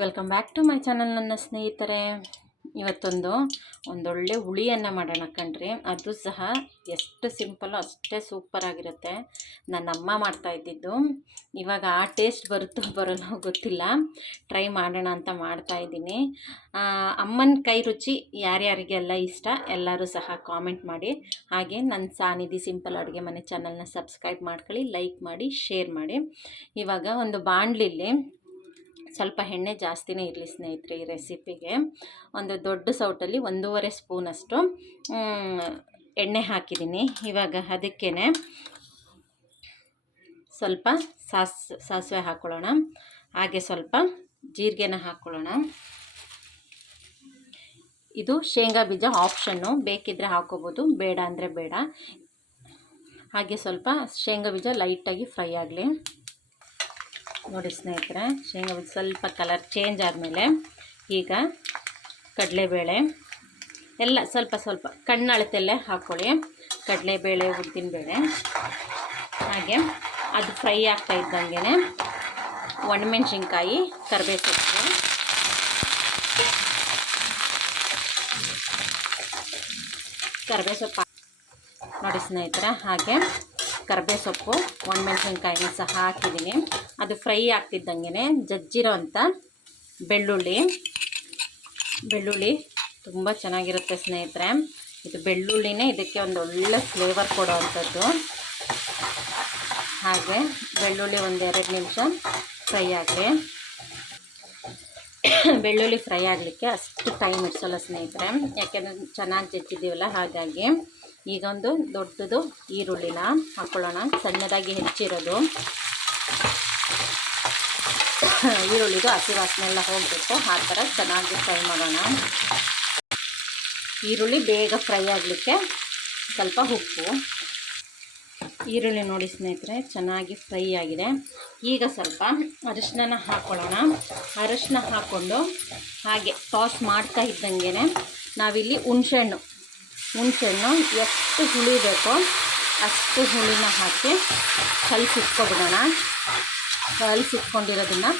Welcome back to my channel ನನ್ನ ಸ್ನೇಹಿತರೆ. ಇವತ್ತೊಂದು ಒಂದೊಳ್ಳೆ ಹುಳಿಯನ್ನು ಮಾಡೋಣ ಕಣ್ರಿ. ಅದು ಸಹ ಎಷ್ಟು ಸಿಂಪಲ್ಲು ಅಷ್ಟೇ ಸೂಪರಾಗಿರುತ್ತೆ ನನ್ನ ಅಮ್ಮ ಮಾಡ್ತಾ ಇದ್ದಿದ್ದು. ಇವಾಗ ಆ ಟೇಸ್ಟ್ ಬರುತ್ತೋ ಬರೋಲ್ಲೋ ಗೊತ್ತಿಲ್ಲ. ಟ್ರೈ ಮಾಡೋಣ ಅಂತ ಮಾಡ್ತಾ ಇದ್ದೀನಿ. ಅಮ್ಮನ ಕೈ ರುಚಿ ಯಾರ್ಯಾರಿಗೆಲ್ಲ ಇಷ್ಟ ಎಲ್ಲರೂ ಸಹ ಕಾಮೆಂಟ್ ಮಾಡಿ. ಹಾಗೆ ನನ್ನ ಸಾನಿಧಿ ಸಿಂಪಲ್ ಅಡುಗೆ ಮನೆ ಚಾನಲ್ನ ಸಬ್ಸ್ಕ್ರೈಬ್ ಮಾಡ್ಕೊಳ್ಳಿ ಲೈಕ್ ಮಾಡಿ ಶೇರ್ ಮಾಡಿ. ಇವಾಗ ಒಂದು ಬಾಣಲಿಲಿ ಸ್ವಲ್ಪ ಎಣ್ಣೆ ಜಾಸ್ತಿನೇ ಇರಲಿ ಸ್ನೇಹಿತರೆ ಈ ರೆಸಿಪಿಗೆ. ಒಂದು ದೊಡ್ಡ ಸೌಟಲ್ಲಿ ಒಂದೂವರೆ ಸ್ಪೂನಷ್ಟು ಎಣ್ಣೆ ಹಾಕಿದ್ದೀನಿ. ಇವಾಗ ಅದಕ್ಕೇ ಸ್ವಲ್ಪ ಸಾಸ್, ಸಾಸಿವೆ ಹಾಕ್ಕೊಳ್ಳೋಣ ಹಾಗೆ ಸ್ವಲ್ಪ ಜೀರಿಗೆನ ಹಾಕ್ಕೊಳ್ಳೋಣ ಇದು ಶೇಂಗಾ ಬೀಜ ಆಪ್ಷನ್ನು ಬೇಕಿದ್ದರೆ ಹಾಕೋಬೋದು, ಬೇಡ ಅಂದರೆ ಬೇಡ. ಹಾಗೆ ಸ್ವಲ್ಪ ಶೇಂಗಾ ಬೀಜ ಲೈಟಾಗಿ ಫ್ರೈ ಆಗಲಿ. ನೋಡಿ ಸ್ನೇಹಿತರೆ, ಶೇಂಗಾ ಬೀಜ ಸ್ವಲ್ಪ ಕಲರ್ ಚೇಂಜ್ ಆದಮೇಲೆ ಈಗ ಕಡಲೆಬೇಳೆ, ಎಲ್ಲ ಸ್ವಲ್ಪ ಸ್ವಲ್ಪ ಕಣ್ಣಳತೆಲ್ಲೇ ಹಾಕ್ಕೊಳ್ಳಿ ಕಡಲೆಬೇಳೆ ಉದ್ದಿನಬೇಳೆ ಹಾಗೆ ಅದು ಫ್ರೈ ಆಗ್ತಾ ಇದ್ದಂಗೆ ಒಣಮೆಣ್ಸಿನ್ಕಾಯಿ ಕರಿಬೇವು ಸೊಪ್ಪು ಕರಿಬೇವು ಸೊಪ್ಪು ನೋಡಿ ಸ್ನೇಹಿತರೆ, ಹಾಗೆ ಕರ್ಬೇ ಸೊಪ್ಪು ಒಣಮೆಣಸಿನ್ಕಾಯಿನ ಸಹ ಹಾಕಿದ್ದೀನಿ ಅದು ಫ್ರೈ ಆಗ್ತಿದ್ದಂಗೆ ಜಜ್ಜಿರೋ ಅಂಥ ಬೆಳ್ಳುಳ್ಳಿ. ಬೆಳ್ಳುಳ್ಳಿ ತುಂಬ ಚೆನ್ನಾಗಿರುತ್ತೆ ಸ್ನೇಹಿತರೆ. ಇದು ಬೆಳ್ಳುಳ್ಳಿನೇ ಇದಕ್ಕೆ ಒಂದು ಒಳ್ಳೆ ಫ್ಲೇವರ್ ಕೊಡೋ ಅಂಥದ್ದು ಹಾಗೆ ಬೆಳ್ಳುಳ್ಳಿ ಒಂದು ಎರಡು ನಿಮಿಷ ಫ್ರೈ ಆಗಲಿ. ಬೆಳ್ಳುಳ್ಳಿ ಫ್ರೈ ಆಗಲಿಕ್ಕೆ ಅಷ್ಟು ಟೈಮ್ ಇಡ್ಸೋಲ್ಲ ಸ್ನೇಹಿತರೆ. ಯಾಕೆಂದರೆ ಚೆನ್ನಾಗಿ ಜಜ್ಜಿದ್ದೀವಲ್ಲ ಹಾಗಾಗಿ. ಈಗ ಒಂದು ದೊಡ್ಡದು ಈರುಳ್ಳಿನ ಹಾಕ್ಕೊಳ್ಳೋಣ ಸಣ್ಣದಾಗಿ ಹೆಚ್ಚಿರೋದು. ಈರುಳ್ಳಿದು ಹಸಿ ವಾಸನೆ ಎಲ್ಲ ಹೋಗಬೇಕು ಆ ಥರ ಚೆನ್ನಾಗಿ ಫ್ರೈ ಮಾಡೋಣ. ಈರುಳ್ಳಿ ಬೇಗ ಫ್ರೈ ಆಗಲಿಕ್ಕೆ ಸ್ವಲ್ಪ ಉಪ್ಪು. ಈರುಳ್ಳಿ ನೋಡಿ ಸ್ನೇಹಿತರೆ, ಚೆನ್ನಾಗಿ ಫ್ರೈ ಆಗಿದೆ. ಈಗ ಸ್ವಲ್ಪ ಅರಿಶಿನ ಹಾಕ್ಕೊಳ್ಳೋಣ ಅರಿಶಿನ ಹಾಕ್ಕೊಂಡು ಹಾಗೆ ಟಾಸ್ ಮಾಡ್ತಾ ಇದ್ದಂಗೆ ನಾವಿಲ್ಲಿ ಹುಣಸೆಹಣ್ಣು ಹುಣಸೆಹಣ್ಣು ಎಷ್ಟು ಹುಳಿ ಬೇಕೋ ಅಷ್ಟು ಹುಳಿನ ಹಾಕಿ ಕಲಸಿಟ್ಕೊಬಿಡೋಣ ಕಲಸಿಟ್ಕೊಂಡಿರೋದನ್ನು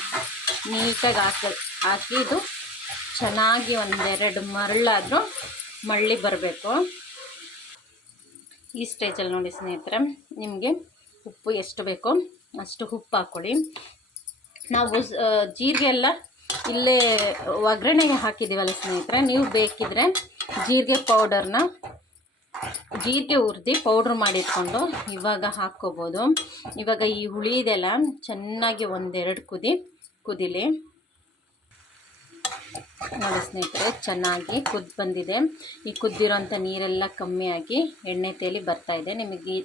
ನೀಟಾಗಿ ಹಾಕಿ ಹಾಕಿ ಇದು ಚೆನ್ನಾಗಿ ಒಂದೆರಡು ಮರಳಾದರೂ ಮಳ್ಳಿ ಬರಬೇಕು. ಈ ಸ್ಟೇಜಲ್ಲಿ ನೋಡಿ ಸ್ನೇಹಿತರೆ, ನಿಮಗೆ ಉಪ್ಪು ಎಷ್ಟು ಬೇಕೋ ಅಷ್ಟು ಉಪ್ಪು ಹಾಕ್ಕೊಳ್ಳಿ ನಾವು ಜೀರಿಗೆ ಎಲ್ಲ ಇಲ್ಲೇ ಒಗ್ಗರಣೆಗೆ ಹಾಕಿದ್ದೀವಲ್ಲ ಸ್ನೇಹಿತರೆ, ನೀವು ಬೇಕಿದ್ರೆ ಜೀರಿಗೆ ಪೌಡರ್ನ, ಜೀರಿಗೆ ಉರಿದು ಪೌಡ್ರ್ ಮಾಡಿಟ್ಕೊಂಡು ಇವಾಗ ಹಾಕ್ಕೋಬೋದು. ಇವಾಗ ಈ ಹುಳಿದೆಲ್ಲ ಚೆನ್ನಾಗಿ ಒಂದೆರಡು ಕುದಿ, ಕುದಿಲಿ. ನೋಡಿ ಸ್ನೇಹಿತರೆ, ಚೆನ್ನಾಗಿ ಕುದ್ದು ಬಂದಿದೆ. ಈ ಕುದ್ದಿರೋಂಥ ನೀರೆಲ್ಲ ಕಮ್ಮಿಯಾಗಿ ಎಣ್ಣೆ ತೇಲಿ ಬರ್ತಾ ಇದೆ. ನಿಮಗೆ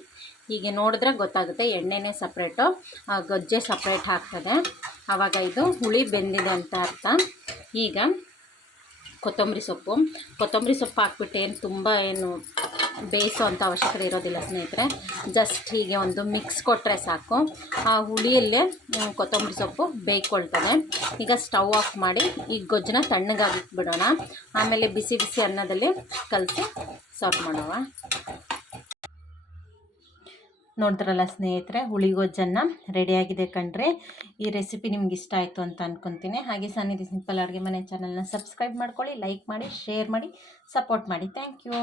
ಹೀಗೆ ನೋಡಿದ್ರೆ ಗೊತ್ತಾಗುತ್ತೆ, ಎಣ್ಣೆನೇ ಸಪ್ರೇಟು ಗಜ್ಜೆ ಸಪ್ರೇಟ್ ಹಾಕ್ತದೆ ಆವಾಗ ಇದು ಹುಳಿ ಬೆಂದಿದೆ ಅಂತ ಅರ್ಥ. ಈಗ ಕೊತ್ತಂಬರಿ ಸೊಪ್ಪು. ಕೊತ್ತಂಬರಿ ಸೊಪ್ಪು ಹಾಕ್ಬಿಟ್ಟು ಏನು ತುಂಬ ಏನು ಬೇಯಿಸೋ ಅಂಥ ಅವಶ್ಯಕತೆ ಇರೋದಿಲ್ಲ ಸ್ನೇಹಿತರೆ. ಜಸ್ಟ್ ಹೀಗೆ ಒಂದು ಮಿಕ್ಸ್ ಕೊಟ್ಟರೆ ಸಾಕು. ಆ ಹುಳಿಯಲ್ಲೇ ಕೊತ್ತಂಬರಿ ಸೊಪ್ಪು ಬೇಯ್ಕೊಳ್ತದೆ. ಈಗ ಸ್ಟವ್ ಆಫ್ ಮಾಡಿ ಈ ಗೊಜ್ಜನ್ನ ತಣ್ಣಗಾಗಿಟ್ಬಿಡೋಣ. ಆಮೇಲೆ ಬಿಸಿ ಬಿಸಿ ಅನ್ನದಲ್ಲಿ ಕಲಸಿ ಸರ್ವ್ ಮಾಡೋಣ. ನೋಡಿದ್ರಲ್ಲ ಸ್ನೇಹಿತರೆ ಹುಳಿಗೊಜ್ಜನ್ನು ರೆಡಿಯಾಗಿದೆ ಕಣ್ರಿ. ಈ ರೆಸಿಪಿ ನಿಮ್ಗೆ ಇಷ್ಟ ಆಯಿತು ಅಂತ ಅಂದ್ಕೊತೀನಿ ಹಾಗೆ ಸನ್ನಿಧಿ ಸಿಂಪಲ್ ಅಡುಗೆ ಮನೆ ಚಾನಲ್ನ ಸಬ್ಸ್ಕ್ರೈಬ್ ಮಾಡ್ಕೊಳ್ಳಿ ಲೈಕ್ ಮಾಡಿ ಶೇರ್ ಮಾಡಿ ಸಪೋರ್ಟ್ ಮಾಡಿ. Thank you